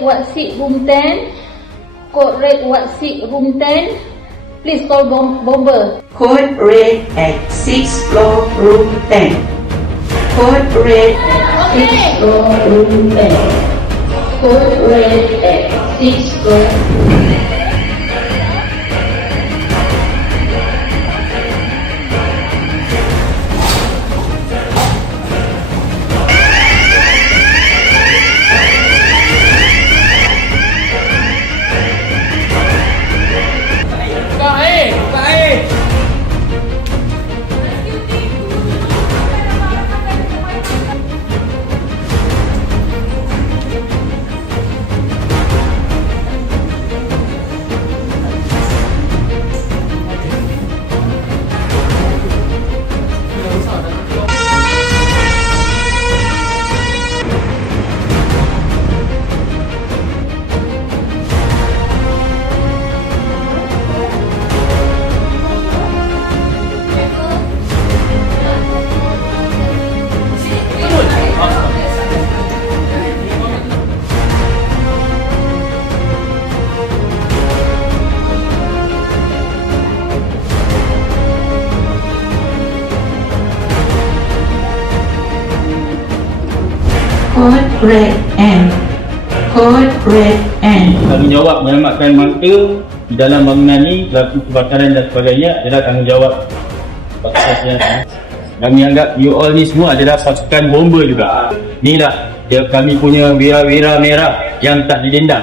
red Watsik room 10. Code red Watsik room 10. Please call bomber. Code red at 6th floor room 10. Code red at 6th floor room 10. Code red at 6th floor. Code red N. Code red N. Tanggungjawab menyelamatkan mangsa di dalam bangunan ini, berlaku kebakaran dan sebagainya adalah tanggungjawab kami anggap you all ni semua adalah pasukan bomber juga. Inilah kami punya wira-wira merah yang tak didendam.